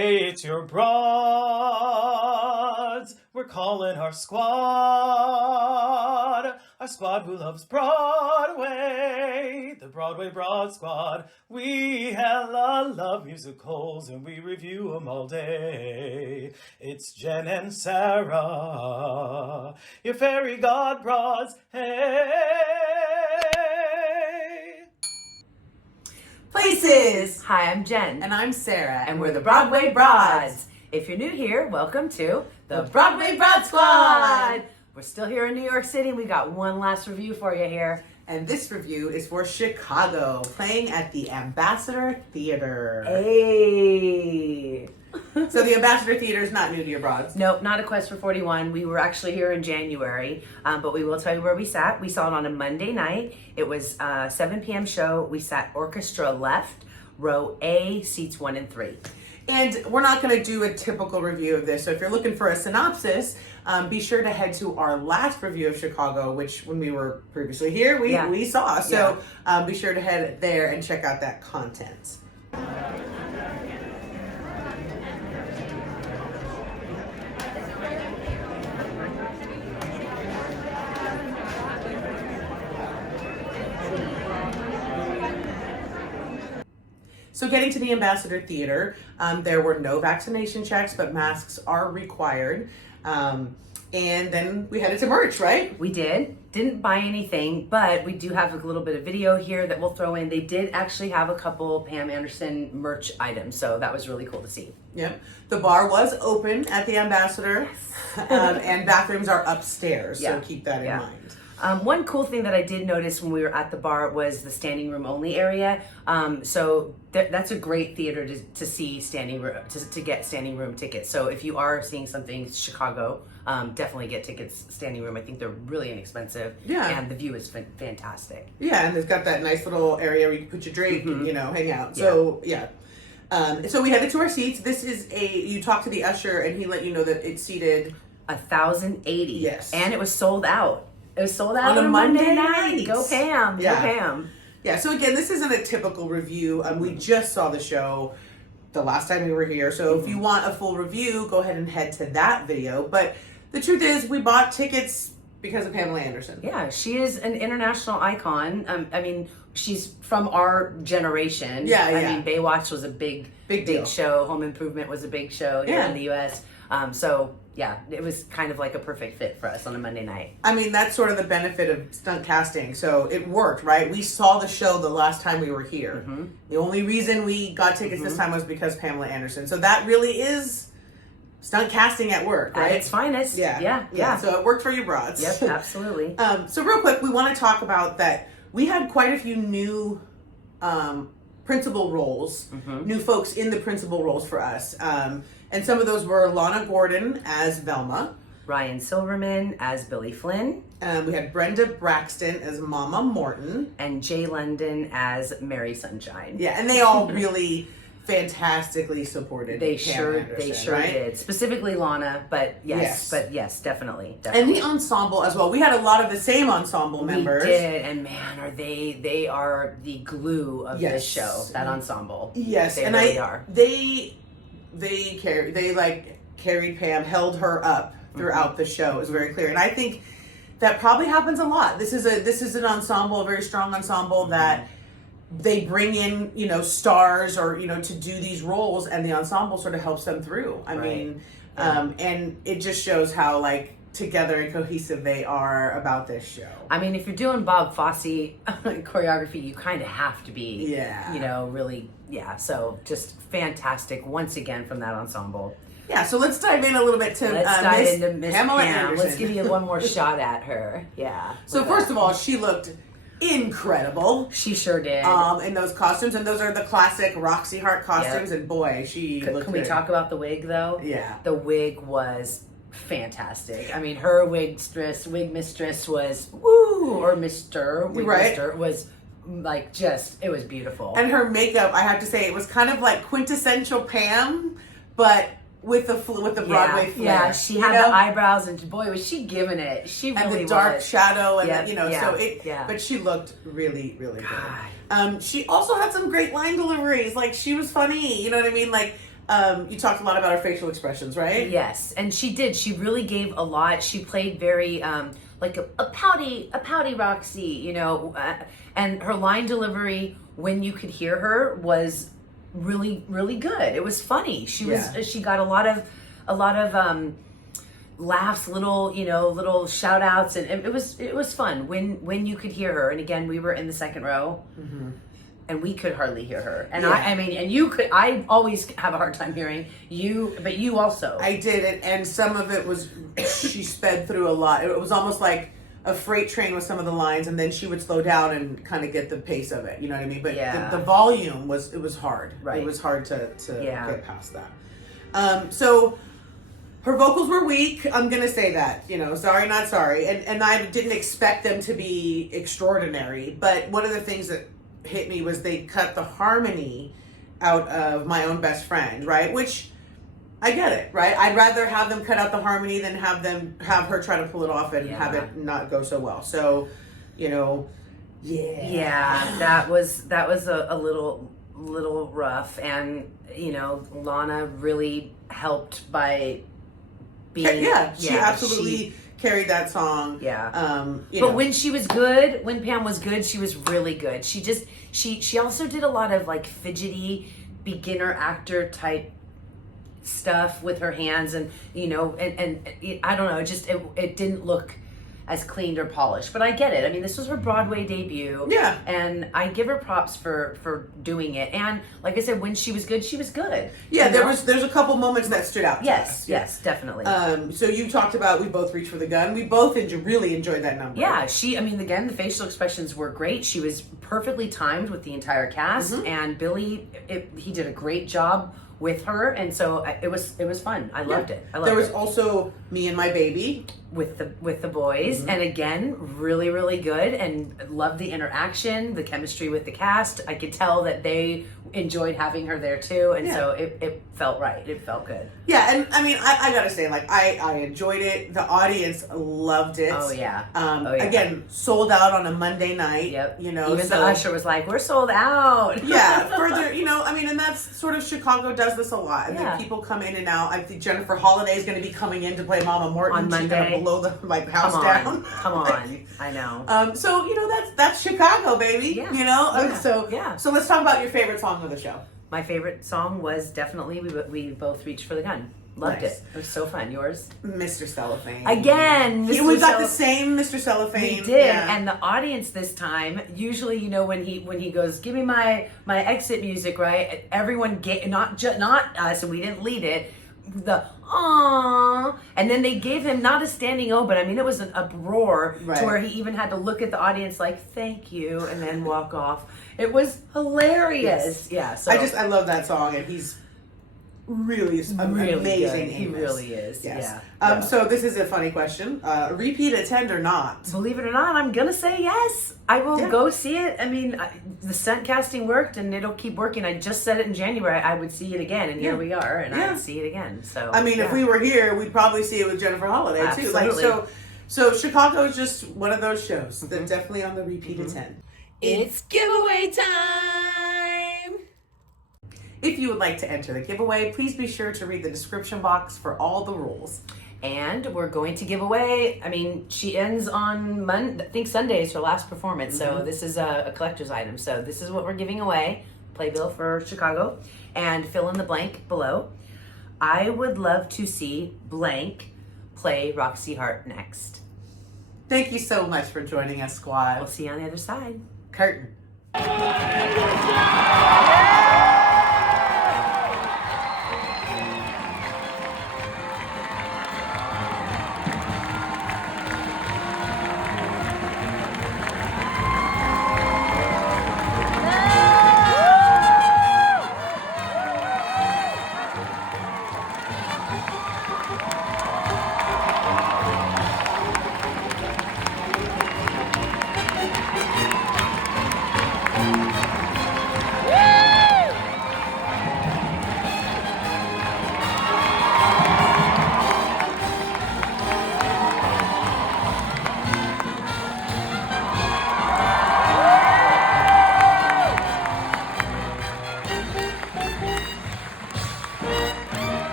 Hey, it's your broads. We're calling our squad who loves Broadway, the Broadway Broad Squad. We hella love musicals and we review them all day. It's Jen and Sarah, your fairy god broads. Hey. Places! Hi, I'm Jen. And I'm Sarah. And we're the Broadway Broads. If you're new here, welcome to the Broadway Broad Squad. We're still here in New York City, and we got one last review for you here. And this review is for Chicago, playing at the Ambassador Theater. Hey! So the Ambassador Theater is not new to your broads? Nope, not a Quest for 41. We were actually here in January, but we will tell you where we sat. We saw it on a Monday night. It was a 7 p.m. show. We sat orchestra left, row A, seats 1 and 3. And we're not going to do a typical review of this, so if you're looking for a synopsis, be sure to head to our last review of Chicago, which when we were previously here, we saw. So be sure to head there and check out that content. So getting to the Ambassador Theater, there were no vaccination checks, but masks are required. And then we headed to merch, right? We didn't buy anything, but we do have a little bit of video here that we'll throw in. They did actually have a couple Pam Anderson merch items, so that was really cool to see. Yep. The bar was open at the Ambassador, and bathrooms are upstairs, so keep that in mind. One cool thing that I did notice when we were at the bar was the standing room only area. So that's a great theater to see standing room, to get standing room tickets. So if you are seeing something Chicago, definitely get tickets standing room. I think they're really inexpensive. Yeah. And the view is fantastic. Yeah, and it's got that nice little area where you can put your drink and, hang out. So, so we headed to our seats. This is you talk to the usher and he let you know that it's seated 1,080. Yes. And it was sold out. It was sold out on a Monday night. Go Pam. Yeah. Go Pam. Yeah, so again, this isn't a typical review. We just saw the show the last time we were here. So if you want a full review, go ahead and head to that video. But the truth is, we bought tickets because of Pamela Anderson. Yeah, she is an international icon. I mean, she's from our generation. I mean, Baywatch was a big show. Home Improvement was a big show here in the U.S. It was kind of like a perfect fit for us on a Monday night. I mean, that's sort of the benefit of stunt casting. So it worked, right? We saw the show the last time we were here. The only reason we got tickets this time was because Pamela Anderson. So that really is stunt casting at work, right? At its finest. Yeah. So it worked for you broads. Yep, absolutely. So real quick, we want to talk about that. We had quite a few new principal roles, new folks in the principal roles for us. And some of those were Lana Gordon as Velma. Ryan Silverman as Billy Flynn. We had Brenda Braxton as Mama Morton. And Jay London as Mary Sunshine. Yeah, and they all really fantastically supported They Pam sure Anderson, right? did. Specifically Lana, but yes, definitely. And the ensemble as well. We had a lot of the same ensemble members. We did, and man, are they are the glue of this show, that ensemble. Yes, they and really are. They carried Pam, held her up throughout the show. It was very clear. And I think that probably happens a lot. This is an ensemble, a very strong ensemble that they bring in, stars or, to do these roles, and the ensemble sort of helps them through. I mean, and it just shows how together and cohesive they are about this show. I mean, if you're doing Bob Fosse choreography, you kind of have to be, really, so just fantastic once again from that ensemble. Yeah, so let's dive in a little bit to Miss Pamela Pam. Anderson. Let's give you one more shot at her. Yeah. So first of all, she looked incredible. She sure did. In those costumes, and those are the classic Roxy Hart costumes, and boy, she looked Can we talk about the wig, though? Yeah. The wig was fantastic. I mean, her wig mistress was Mr. Wig Mister was it was beautiful. And her makeup, I have to say, it was kind of like quintessential Pam, but with the Broadway flair. Yeah, she had the eyebrows, and boy, was she giving it. She really was. And the dark shadow, and but she looked really, really good. She also had some great line deliveries. She was funny, you know what I mean? You talked a lot about her facial expressions, right? Yes, and she did. She really gave a lot. She played very like a pouty Roxy, you know, and her line delivery when you could hear her was really good. It was funny. She got a lot of laughs, little shout outs, and it was fun when you could hear her. And again, we were in the second row. And we could hardly hear her. And I mean, and you could, I always have a hard time hearing you, but you also. I did it, and some of it was, she sped through a lot. It was almost like a freight train with some of the lines, and then she would slow down and kind of get the pace of it, you know what I mean? But the volume was hard. Right. It was hard to get past that. So her vocals were weak, I'm gonna say that, you know, sorry not sorry. And I didn't expect them to be extraordinary, but one of the things that hit me was they cut the harmony out of My Own Best Friend, right? Which I get it, right? I'd rather have them cut out the harmony than have her try to pull it off and have it not go so well. So, you know, that was a little rough, and you know, Lana really helped by being she absolutely carried that song. But when she was good, when Pam was good, she was really good. She also did a lot of like fidgety beginner actor type stuff with her hands, and you know, and I don't know, it didn't look as cleaned or polished, but I get it. I mean, this was her Broadway debut. And I give her props for doing it. And like I said, when she was good, she was good. There's a couple moments that stood out to us. Yes, definitely. So you talked about We Both Reach for the Gun. We both really enjoyed that number. Again, the facial expressions were great. She was perfectly timed with the entire cast, and Billy, he did a great job with her, and so it was fun. I loved it. There was also Me and My Baby with the boys, and again, really good, and loved the interaction, the chemistry with the cast. I could tell that they enjoyed having her there too, and so it felt right. It felt good. And I mean, I gotta say, like, I enjoyed it. The audience loved it. Again, sold out on a Monday night. You know, even the usher was like, "We're sold out." Further, you know, I mean, and that's sort of, Chicago does this a lot. And then people come in and out. I think Jennifer Holliday is going to be coming in to play Mama Morton on Monday. She's gonna blow the house down. Come on, I know. So you know, that's Chicago, baby. You know, so let's talk about your favorite song of the show. My favorite song was definitely We Both Reached for the Gun. Loved it. It was so fun. Yours? Mr. Cellophane. Again, we got the same Mr. Cellophane. We did, and the audience this time. Usually, you know, when he goes, "Give me my exit music," right? Everyone not us, and we didn't lead it. The aww, and then they gave him not a standing O, but I mean it was a roar to where he even had to look at the audience like "Thank you," and then walk off. It was hilarious. So I love that song, and he's really amazing. Good. He really is. So this is a funny question. Repeat attend or not? Believe it or not, I'm gonna say yes. I will go see it. I mean, the stunt casting worked, and it'll keep working. I just said it in January. I would see it again, and here we are, and I would see it again. So I mean, if we were here, we'd probably see it with Jennifer Holliday too. Like so, Chicago is just one of those shows that definitely on the repeat attend. It's giveaway time! If you would like to enter the giveaway, please be sure to read the description box for all the rules. And we're going to give away, I mean, she ends on Monday, I think Sunday is her last performance, so this is a collector's item. So this is what we're giving away, Playbill for Chicago, and fill in the blank below. I would love to see blank play Roxy Hart next. Thank you so much for joining us, squad. We'll see you on the other side. Curtain. Woo!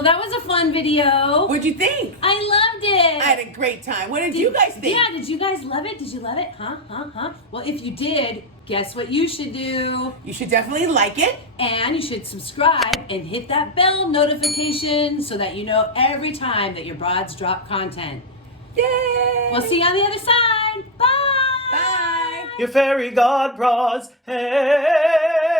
Well, that was a fun video. What'd you think? I loved it. I had a great time. What did you guys think? Yeah, did you guys love it? Did you love it? Huh? Well, if you did, guess what you should do? You should definitely like it. And you should subscribe and hit that bell notification so that you know every time that your broads drop content. Yay! We'll see you on the other side. Bye. Bye. Your fairy god broads, hey.